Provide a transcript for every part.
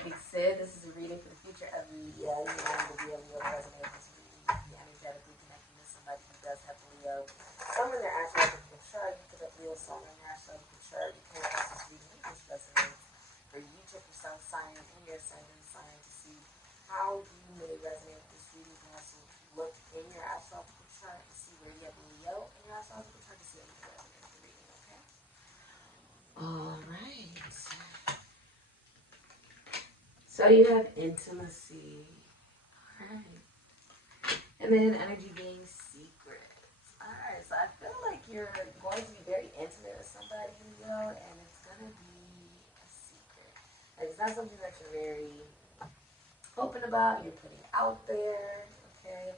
Sikiksyd. This is a reading for the future of Leo. You want to be a Leo resonate with this reading. Be energetically connecting to somebody who does have Leo. Some in their astrological chart, you could have Leo sun in your astrological chart. You can have this reading if this resonates. For you, check your sun sign and your ascendant sign to see how you may resonate with this reading. You can also look in your astrological chart and see where you have Leo in your astrological chart to see how you can resonate with the reading, okay? All right. So you have intimacy, alright, and then energy being secret. Alright, so I feel like you're going to be very intimate with somebody, Leo, and it's going to be a secret. Like, it's not something that you're very open about, you're putting out there, okay?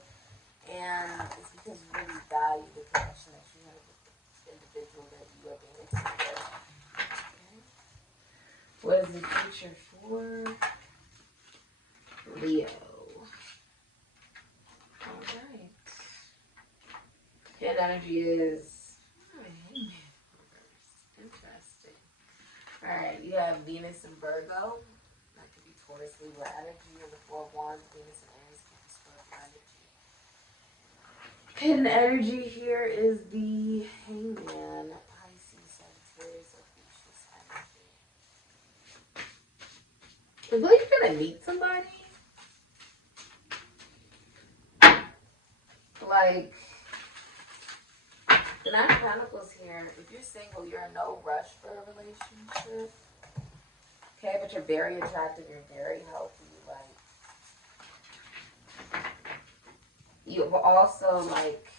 And it's because you really value the connection that you have with the individual that you are being intimate with. Okay? What is the future for Leo? Alright. And energy is interesting. Alright, you have Venus and Virgo. That could be Taurus, Libra energy, or the Four of Wands, Venus and Aries, could be Scorpio energy. Hidden energy here is the Hangman, Pisces, Sagittarius, or Pisces energy. I feel like you're gonna meet somebody. Like, the Nine of Pentacles here, if you're single, you're in no rush for a relationship. Okay, but you're very attractive, you're very healthy, like, you've also, like,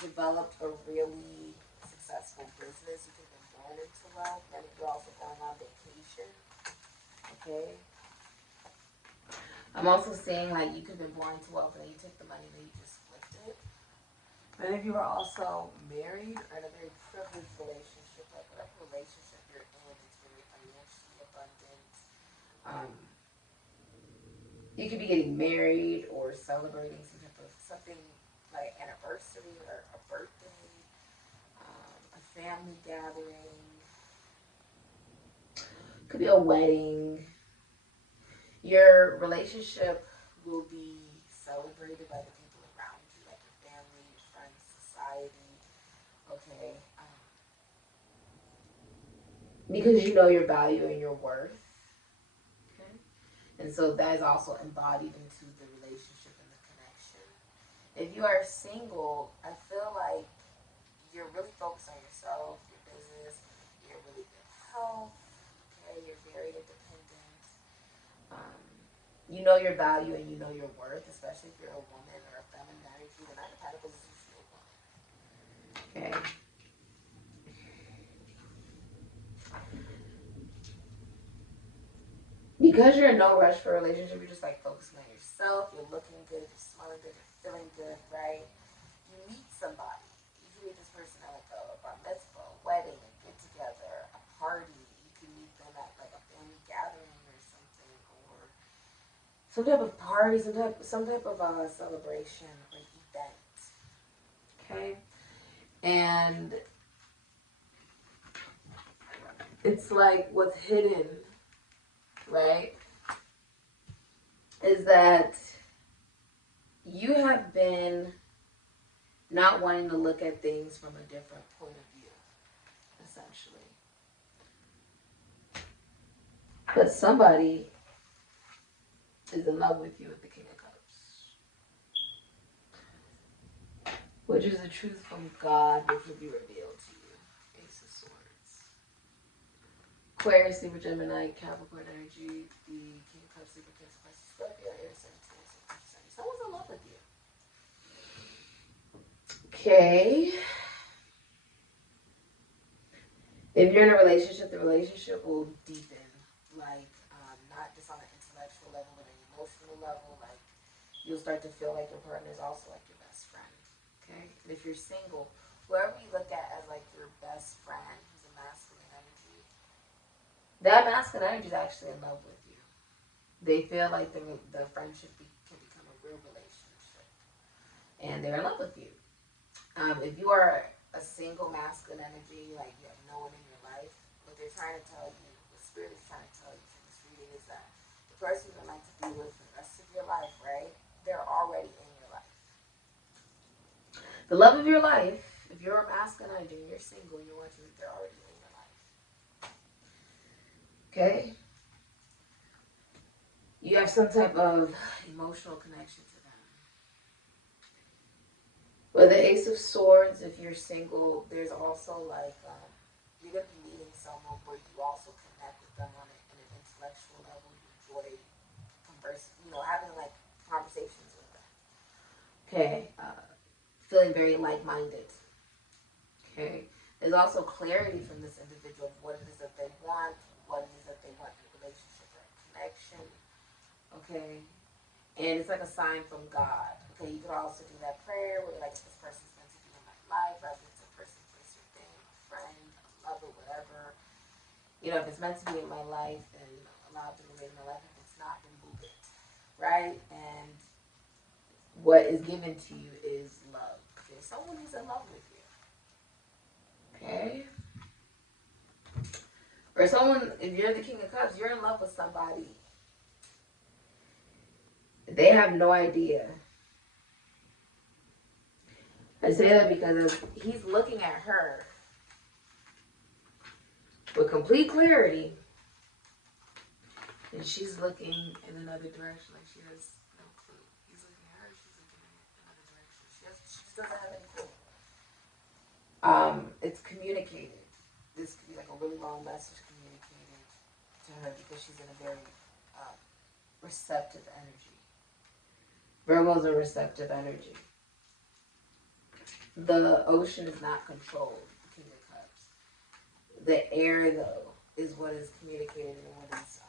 developed a really successful business. You could have been born into wealth, and you're also going on vacation. Okay? I'm also saying, like, you could have been born into wealth, and then you took the money, and then you just flipped it. And if you are also married or in a very privileged relationship, like whatever relationship you're in, it's very financially abundant. You could be getting married or celebrating some type of something like anniversary or a birthday, a family gathering. Could be a wedding. Your relationship will be celebrated by the people around you, like your family, your friends, society, okay? Because you know your value and your worth, okay? And so that is also embodied into the relationship and the connection. If you are single, I feel like you're really focused on yourself, your business, your really good health, okay? You're very independent. You know your value and you know your worth, especially if you're a woman or a feminine energy. The Nine of Pentacles is usually a woman. Okay. Because you're in no rush for a relationship, you're just like focusing on yourself. You're looking good, you're smelling good, you're feeling good, right? You meet somebody. You can meet this person at like a bar mitzvah, a wedding, a get together, a party. You can meet them at like a family gathering or something, or some type of party, some type of celebration or event. Okay? And it's like what's hidden, right, is that you have been not wanting to look at things from a different point of view, essentially. But somebody is in love with you with the King of Cups, which is a truth from God which will be revealed to you. Ace of Swords. Aquarius, Libra, Gemini, Capricorn energy, the King of Cups, Libra, Cancer, Pisces, Scorpio, Aries, Sagittarius. Someone's in love with you. Okay. If you're in a relationship, the relationship will deepen, like not just on an intellectual level, but an emotional level. Like you'll start to feel like your partner is also like your best friend. Okay. And if you're single, whoever you look at as like your best friend, who's a masculine energy, that masculine energy is actually in love with you. They feel like the friendship can become a real relationship, and they're in love with you. If you are a single masculine energy, like you have no one in your life, what they're trying to tell you, what Spirit is trying to tell you from this reading is that the person you're meant to be with for the rest of your life, right? They're already in your life. The love of your life, if you're a masculine and you're single and you're watching it, they're already in your life. Okay? You have some type of emotional connection to them. With the Ace of Swords, if you're single, there's also like, you're going to be meeting someone where you also connect with them on an intellectual level. You enjoy conversing, having like conversations with them. Okay? Feeling very like-minded. Okay? There's also clarity from this individual of what it is that they want, what it is that they want in a relationship or a connection. Okay? And it's like a sign from God. Okay, you could also do that prayer where like, if this person's meant to be in my life, or if it's a person, place, or thing, a friend, a lover, whatever. If it's meant to be in my life, then allow them to remain in my life. If it's not, remove it. Right? And what is given to you is love. Okay, someone is in love with you. Okay? Or someone, if you're the King of Cups, you're in love with somebody. They have no idea. I say that because he's looking at her with complete clarity, and she's looking in another direction, like she has no clue. He's looking at her, she's looking in another direction. She just doesn't have any clue. It's communicated. This could be like a really long message communicated to her because she's in a very receptive energy. Virgo's a receptive energy. The ocean is not controlled, the King of Cups. The air, though, is what is communicated and what is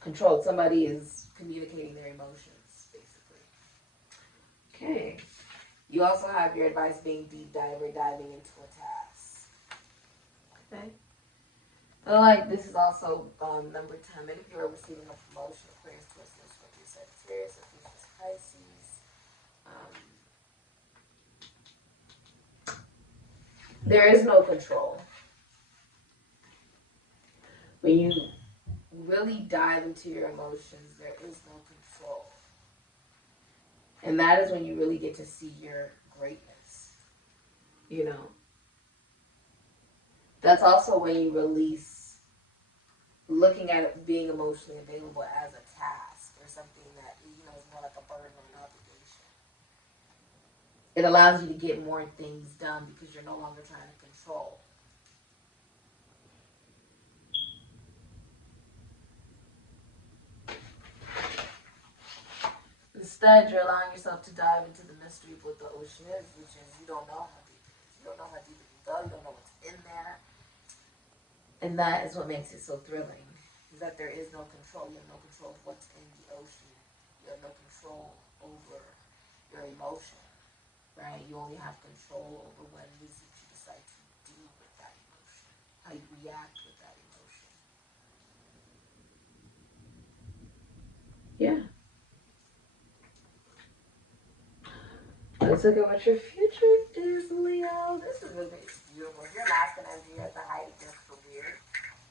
controlled. Somebody is communicating their emotions, basically. Okay. You also have your advice being deep diver, diving into a task. Okay. So, like, this is also number 10. Maybe you're receiving a promotion, Aquarius, Taurus, Scorpio, Sagittarius, Aquarius, Pisces. There is no control. When you really dive into your emotions, there is no control. And that is when you really get to see your greatness. That's also when you release looking at it being emotionally available as a task or something that, is more like a burden or an obligation. It allows you to get more things done because you're no longer trying to control. Instead, you're allowing yourself to dive into the mystery of what the ocean is, which is you don't know how deep it is. You don't know how deep it can go. You don't know what's in there. And that is what makes it so thrilling, is that there is no control. You have no control of what's in the ocean. You have no control over your emotion, right? You only have control over what it is that you decide to do with that emotion, how you react with that emotion. Yeah. Let's look at what your future is, Leo. This is really beautiful. If you're masculine energy, you're at the height of your career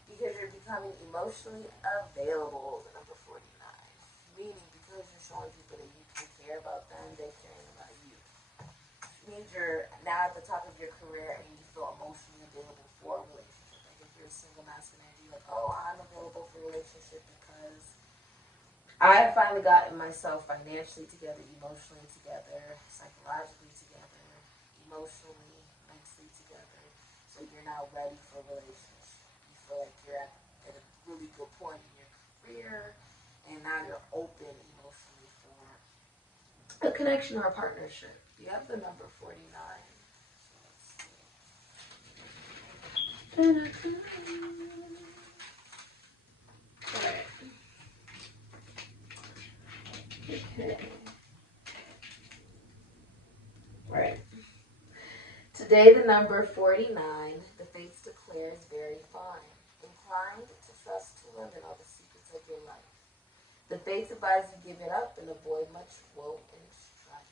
because you're becoming emotionally available, the number 49. Meaning because you're showing people that you can care about them, they're caring about you. Which means you're now at the top of your career and you feel emotionally available for a relationship. Like if you're a single masculine energy, like, oh, I'm available for a relationship because I have finally gotten myself financially together, emotionally together, psychologically together, emotionally, mentally together. So you're now ready for a relationship. You feel like you're at a really good point in your career, and now you're open emotionally for a connection or a partnership. You have the number 49. Alright. Okay. Right. Today, the number 49, the fates declare is very fine. Inclined to trust to women are the secrets of your life. The fates advise you give it up and avoid much woe and strife.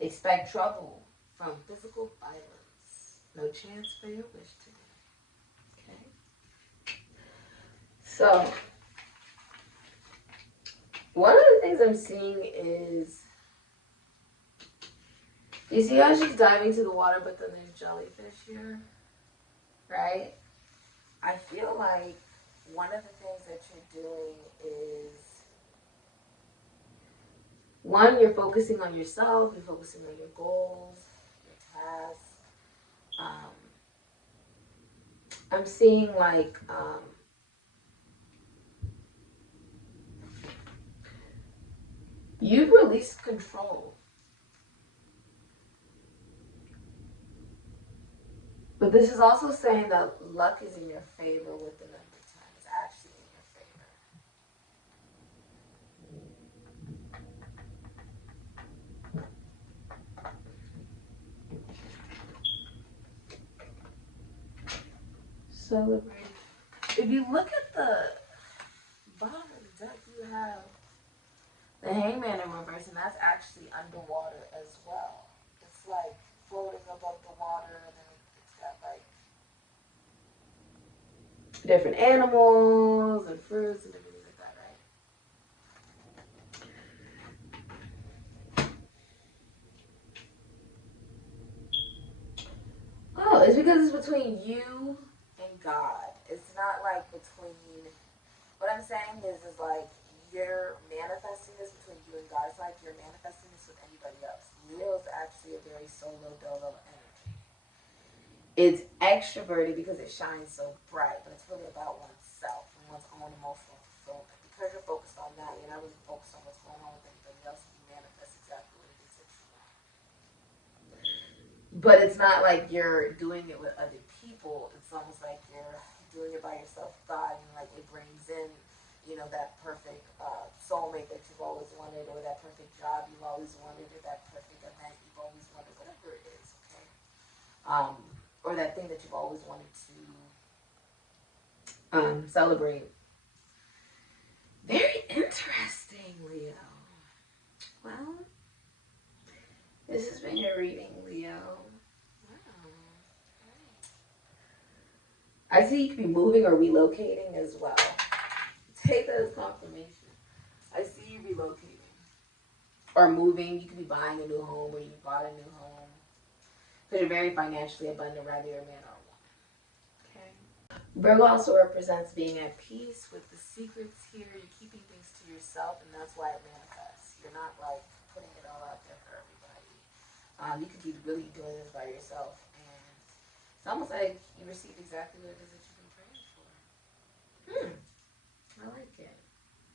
Expect trouble from physical violence. No chance for your wish today. Okay? So, One of the things I'm seeing is, you see how she's diving to the water, but then there's jellyfish here, right? I feel like one of the things that you're doing is, one, you're focusing on yourself, you're focusing on your goals, your tasks. I'm seeing like, you've released control. But this is also saying that luck is in your favor with the number 10. It's actually in your favor. Celebrate. If you look at the bottom of the deck, you have the Hangman in reverse, and that's actually underwater as well. It's like floating above the water, and then it's got like different animals and fruits and everything like that, right? Oh, it's because it's between you and God. It's not like between. What I'm saying is like you're manifesting this between you and God. It's like you're manifesting this with anybody else. Leo is actually a very solo dolo energy. It's extroverted because it shines so bright, but it's really about oneself and one's own emotional fulfillment. Because you're focused on that, you're not really focused on what's going on with anybody else, and you manifest exactly what it is that you want. But it's not like you're doing it with other people. It's almost like you're doing it by yourself, God, and like it brings in, you know, that perfect soulmate that you've always wanted, or that perfect job you've always wanted, or that perfect event you've always wanted, whatever it is, okay? Or that thing that you've always wanted to celebrate. Very interesting, Leo. Well, this has been your reading, Leo. Wow. I see you could be moving or relocating as well. Take that as confirmation. I see you relocating or moving. You could be buying a new home, or you bought a new home. Because you're very financially abundant, rather you're a man or a woman. Okay. Virgo also represents being at peace with the secrets here. You're keeping things to yourself, and that's why it manifests. You're not like putting it all out there for everybody. You could be really doing this by yourself, and it's almost like you received exactly what it is that you've been praying for. I like it.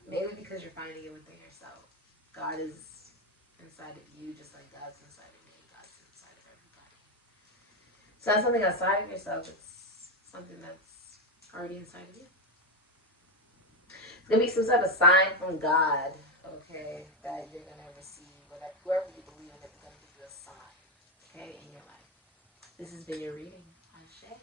Mainly because you're finding it within yourself. God is inside of you, just like God's inside of me. God's inside of everybody. It's not something outside of yourself. It's something that's already inside of you. It's going to be some type of sign from God, okay, that you're going to receive. Whatever, whoever you believe in, it's going to give you a sign, okay, in your life. This has been your reading on Shay.